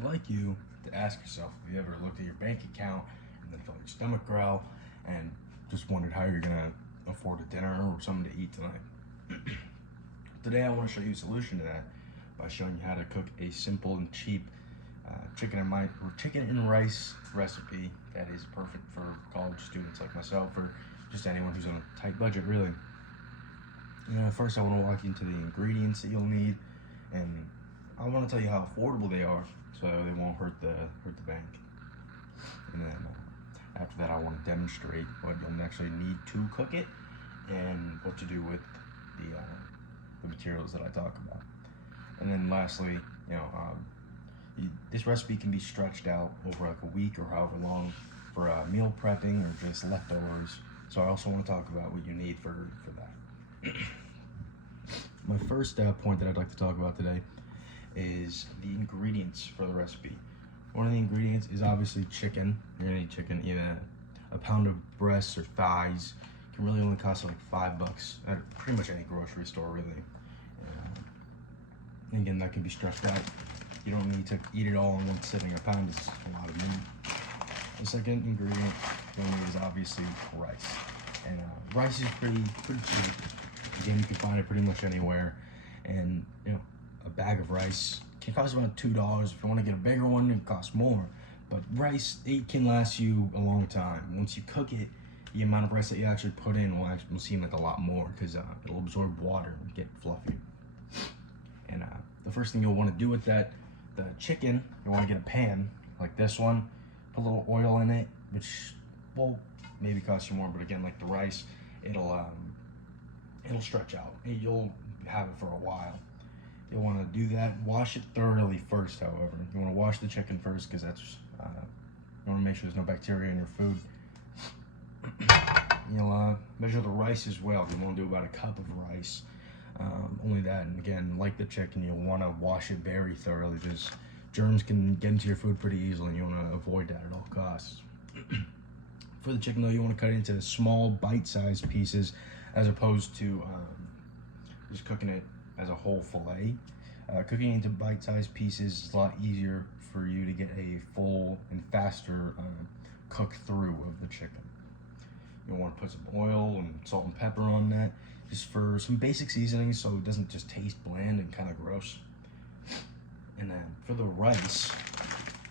I'd like you to ask yourself, have you ever looked at your bank account and then felt your stomach growl and just wondered how you're gonna afford a dinner or something to eat tonight? Today I want to show you a solution to that by showing you how to cook a simple and cheap chicken and rice recipe that is perfect for college students like myself, or just anyone who's on a tight budget, really. First I want to walk you into the ingredients that you'll need, and I want to tell you how affordable they are so they won't hurt the bank. And then after that I want to demonstrate what you'll actually need to cook it and what to do with the materials that I talk about. And then lastly, this recipe can be stretched out over like a week or however long for meal prepping or just leftovers. So I also want to talk about what you need for that. My first point that I'd like to talk about today is the ingredients for the recipe. One of the ingredients is obviously chicken. You're gonna need chicken, either a pound of breasts or thighs. It can really only cost like $5 at pretty much any grocery store, really. And again, that can be stretched out. You don't need to eat it all in one sitting. A pound is a lot of meat. The second ingredient you'll need is obviously rice. And rice is pretty cheap. Again, you can find it pretty much anywhere. And a bag of rice can cost about $2. If you want to get a bigger one, it costs more. But rice, it can last you a long time. Once you cook it, the amount of rice that you actually put in will seem like a lot more, because it'll absorb water and get fluffy. And the first thing you'll want to do with the chicken, you want to get a pan like this one, put a little oil in it, which will maybe cost you more, but again, like the rice, it'll stretch out. You'll have it for a while. You'll want to do that. Wash it thoroughly first, however. You want to wash the chicken first, because that's you want to make sure there's no bacteria in your food. You'll measure the rice as well. You want to do about a cup of rice. Only that, and again, like the chicken, you'll want to wash it very thoroughly, because germs can get into your food pretty easily, and you want to avoid that at all costs. For the chicken, though, you want to cut it into small, bite-sized pieces, as opposed to just cooking it as a whole fillet. Cooking into bite-sized pieces is a lot easier for you to get a full and faster cook-through of the chicken. You'll want to put some oil and salt and pepper on that, just for some basic seasonings so it doesn't just taste bland and kind of gross. And then for the rice,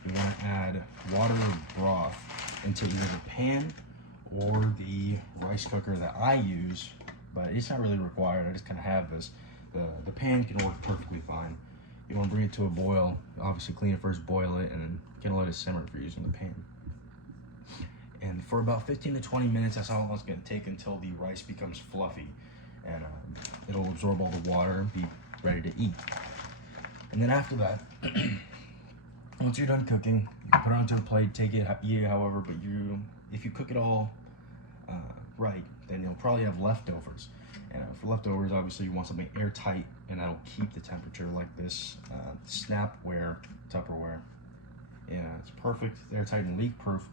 you want to add water or broth into either the pan or the rice cooker that I use, but it's not really required. I just kind of have this. The pan can work perfectly fine. You want to bring it to a boil. Obviously clean it first, boil it, and then kind of let it simmer if you're using the pan. And for about 15 to 20 minutes, that's how long it's going to take until the rice becomes fluffy. And it'll absorb all the water and be ready to eat. And then after that, once you're done cooking, you can put it onto a plate, eat it however, but if you cook it all right, then you'll probably have leftovers. And for leftovers, obviously you want something airtight, and that'll keep the temperature like this Snapware Tupperware. Yeah, it's perfect, airtight and leak-proof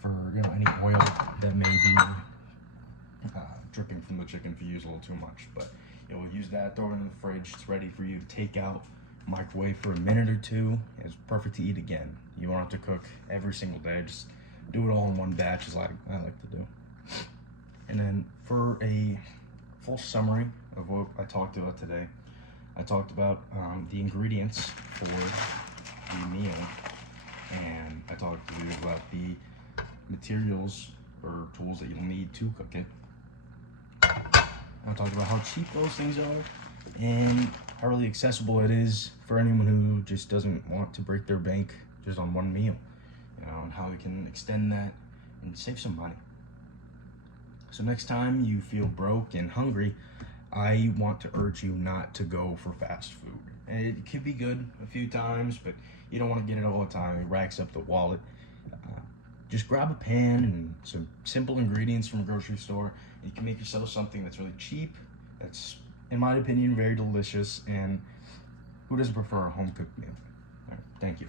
for any oil that may be dripping from the chicken if you use a little too much. But you'll use that, throw it in the fridge. It's ready for you to take out, microwave for a minute or two. It's perfect to eat again. You won't have to cook every single day. Just do it all in one batch, as I like to do. And then for a full summary of what I talked about today, I talked about the ingredients for the meal, and I talked to you about the materials or tools that you'll need to cook it. I talked about how cheap those things are and how really accessible it is for anyone who just doesn't want to break their bank just on one meal, and how we can extend that and save some money. So next time you feel broke and hungry, I want to urge you not to go for fast food. And it could be good a few times, but you don't want to get it all the time. It racks up the wallet. Just grab a pan and some simple ingredients from a grocery store. You can make yourself something that's really cheap, that's, in my opinion, very delicious, and who doesn't prefer a home-cooked meal? All right, thank you.